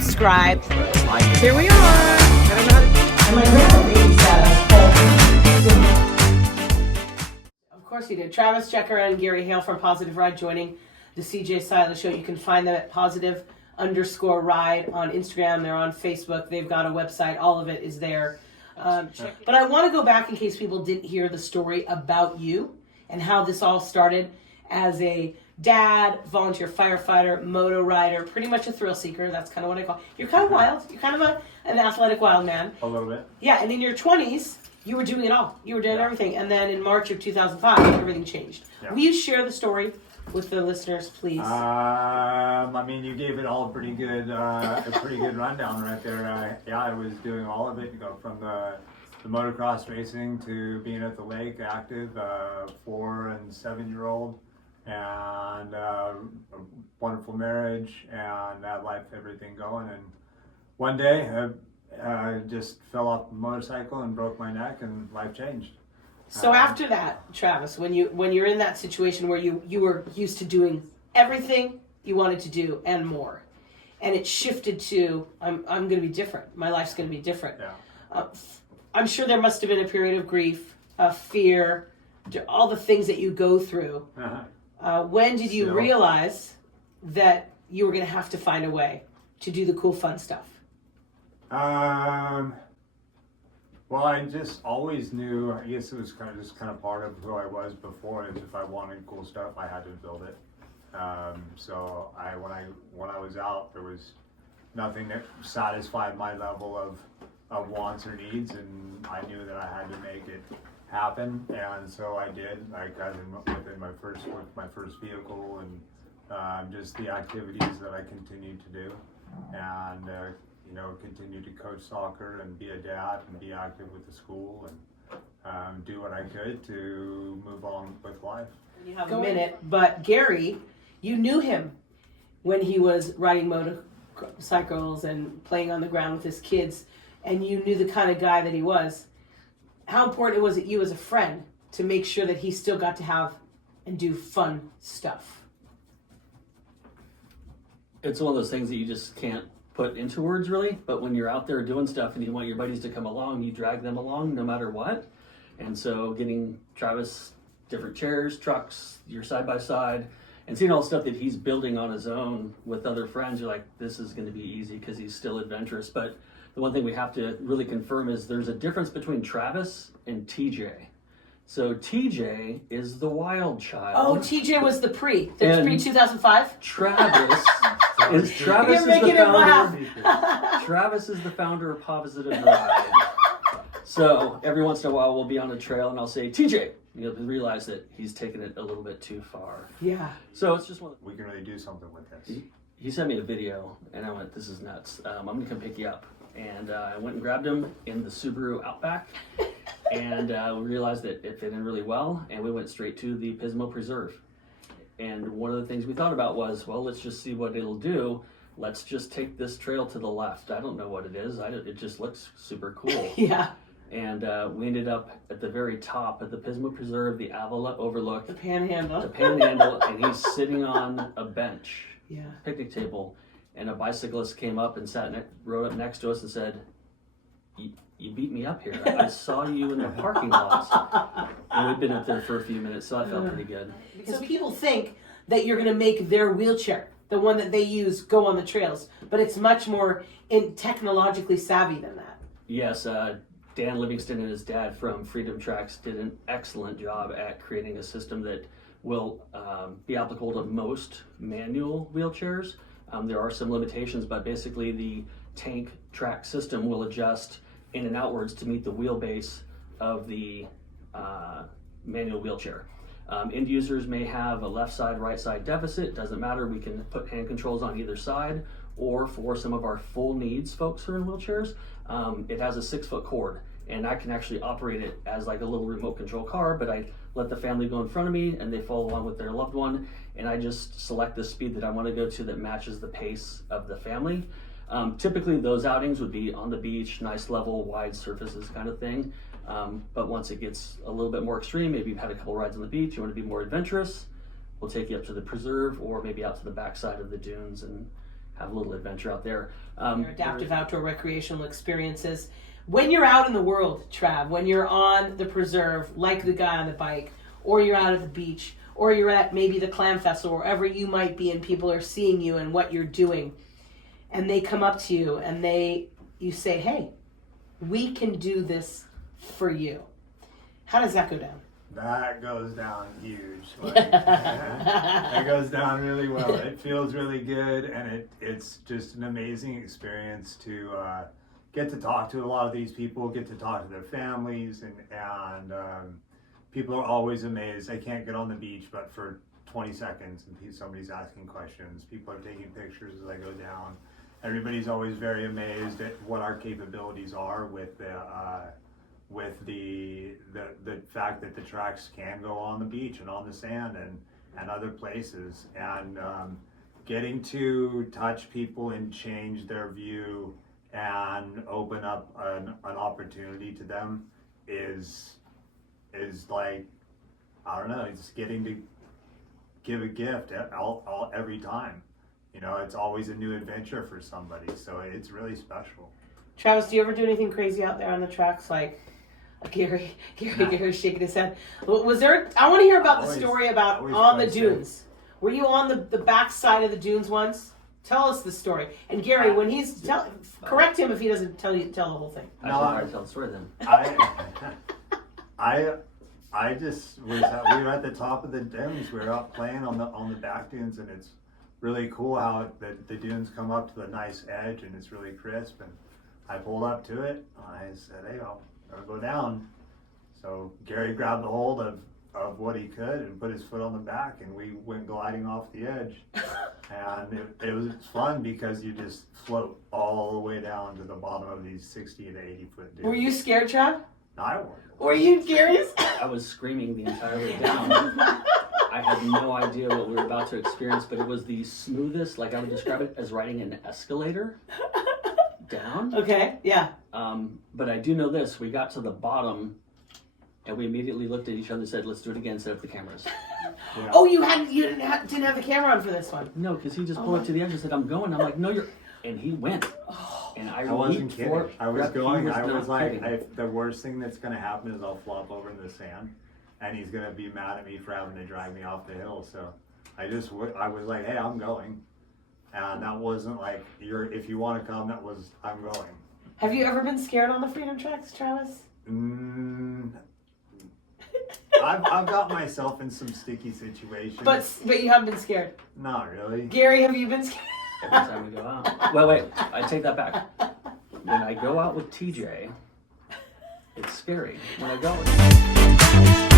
subscribe. Here we are. I don't know how to... And my grandma babysat us. Of course he did. Travis Checker and Gary Hale from Positive Ride joining the CJ Silas Show. You can find them at positive_ride on Instagram. They're on Facebook. They've got a website. All of it is there. But I want to go back in case people didn't hear the story about you and how this all started as a dad, volunteer firefighter, moto rider, pretty much a thrill seeker. That's kind of what I call. You're kind of wild. You're kind of an athletic wild man. A little bit. Yeah, and in your 20s, you were doing it all. You were doing everything. And then in March of 2005, everything changed. Yeah. Will you share the story with the listeners, please? I mean, you gave it all a pretty good rundown right there. I was doing all of it, from the motocross racing to being at the lake, active, 4 and 7-year-old, and a wonderful marriage, and that life, everything going. And one day, I just fell off the motorcycle and broke my neck, and life changed. So after that, Travis, when you're in that situation where you were used to doing everything you wanted to do and more, and it shifted to I'm going to be different. My life's going to be different. Yeah. I'm sure there must have been a period of grief, of fear, all the things that you go through. Uh-huh. When did you realize that you were going to have to find a way to do the cool, fun stuff? Well, I just always knew, I guess it was kind of part of who I was before, is if I wanted cool stuff, I had to build it. So when I was out, there was nothing that satisfied my level of wants or needs, and I knew that I had to make it happen, and so I did. I got within my first vehicle, and just the activities that I continued to do, and continue to coach soccer and be a dad and be active with the school and do what I could to move on with life. You have a minute, but Gary, you knew him when he was riding motorcycles and playing on the ground with his kids, and you knew the kind of guy that he was. How important was it you as a friend to make sure that he still got to have and do fun stuff? It's one of those things that you just can't put into words really, but when you're out there doing stuff and you want your buddies to come along, you drag them along no matter what. And so getting Travis different chairs, trucks, you're side by side, and seeing all the stuff that he's building on his own with other friends, you're like, this is going to be easy because he's still adventurous. But the one thing we have to really confirm is there's a difference between Travis and TJ. So TJ is the wild child. Oh, TJ was the pre-2005? Travis is You're making him laugh. Travis is the founder of Positive Ride. So every once in a while we'll be on a trail and I'll say, TJ, you'll realize that he's taken it a little bit too far. Yeah. So it's just we can really do something with this. He sent me a video and I went, this is nuts. I'm going to come pick you up. And I went and grabbed him in the Subaru Outback, and we realized that it fit in really well, and we went straight to the Pismo Preserve. And one of the things we thought about was, well, let's just see what it'll do. Let's just take this trail to the left. I don't know what it is. It just looks super cool. Yeah. And we ended up at the very top of the Pismo Preserve, the Avila overlook. The panhandle. And he's sitting on a bench, picnic table. And a bicyclist came up and rode up next to us and said, you beat me up here. I saw you in the parking lot. And we'd been up there for a few minutes, so I felt pretty good. Because people think that you're going to make their wheelchair, the one that they use, go on the trails. But it's much more technologically savvy than that. Yes, Dan Livingston and his dad from Freedom Tracks did an excellent job at creating a system that will be applicable to most manual wheelchairs. There are some limitations, but basically the tank track system will adjust in and outwards to meet the wheelbase of the manual wheelchair. End users may have a left side, right side deficit. Doesn't matter. We can put hand controls on either side, or for some of our full needs folks who are in wheelchairs, it has a 6-foot cord, and I can actually operate it as like a little remote control car, but I let the family go in front of me and they follow along with their loved one, and I just select the speed that I want to go to that matches the pace of the family. Typically those outings would be on the beach, nice level, wide surfaces kind of thing. But once it gets a little bit more extreme, maybe you've had a couple rides on the beach, you want to be more adventurous, we'll take you up to the preserve or maybe out to the backside of the dunes and have a little adventure out there. Your adaptive outdoor recreational experiences. When you're out in the world, Trav, when you're on the preserve, like the guy on the bike, or you're out at the beach, or you're at maybe the clam festival, wherever you might be, and people are seeing you and what you're doing, and they come up to you and you say, hey, we can do this for you. How does that go down? That goes down huge. Like, it goes down really well. It feels really good, and it's just an amazing experience to get to talk to a lot of these people, get to talk to their families, and people are always amazed. I can't get on the beach, but for 20 seconds, and somebody's asking questions. People are taking pictures as I go down. Everybody's always very amazed at what our capabilities are with the fact that the tracks can go on the beach and on the sand and other places, and getting to touch people and change their view and open up an opportunity to them is like, I don't know, it's getting to give a gift every time. You know, it's always a new adventure for somebody, so it's really special. Travis, do you ever do anything crazy out there on the tracks? Like Gary's shaking his head. Was there? I want to hear about the story about on the dunes. Were you on the back side of the dunes once? Tell us the story. And Gary, when he's correct him if he doesn't tell the whole thing. I should probably tell the story then. I just was. We were at the top of the dunes. We were out playing on the back dunes, and it's really cool how the dunes come up to the nice edge, and it's really crisp. And I pulled up to it. And I said, "Hey, I'll go down." So Gary grabbed a hold of what he could and put his foot on the back, and we went gliding off the edge. And it was fun because you just float all the way down to the bottom of these 60 to 80 foot dunes. Were you scared, Trav? No, I wasn't. Were you curious? I was screaming the entire way down. I had no idea what we were about to experience, but it was the smoothest, like I would describe it as riding an escalator down. Okay, yeah. But I do know this, we got to the bottom and we immediately looked at each other and said, let's do it again, set up the cameras. Yeah. Oh, you didn't have the camera on for this one. No, because he just pulled up to the edge and said, I'm going. I'm like, no, you're... And he went. And I wasn't kidding. I was going. He I was like, kidding. the worst thing that's going to happen is I'll flop over in the sand, and he's going to be mad at me for having to drag me off the hill. So I was like, hey, I'm going. And that wasn't like, if you want to come, I'm going. Have you ever been scared on the Freedom Tracks, Travis? I've got myself in some sticky situations. But you haven't been scared. Not really. Gary, have you been scared? Every time we go out. Well, wait, I take that back. When I go out with TJ, it's scary. When I go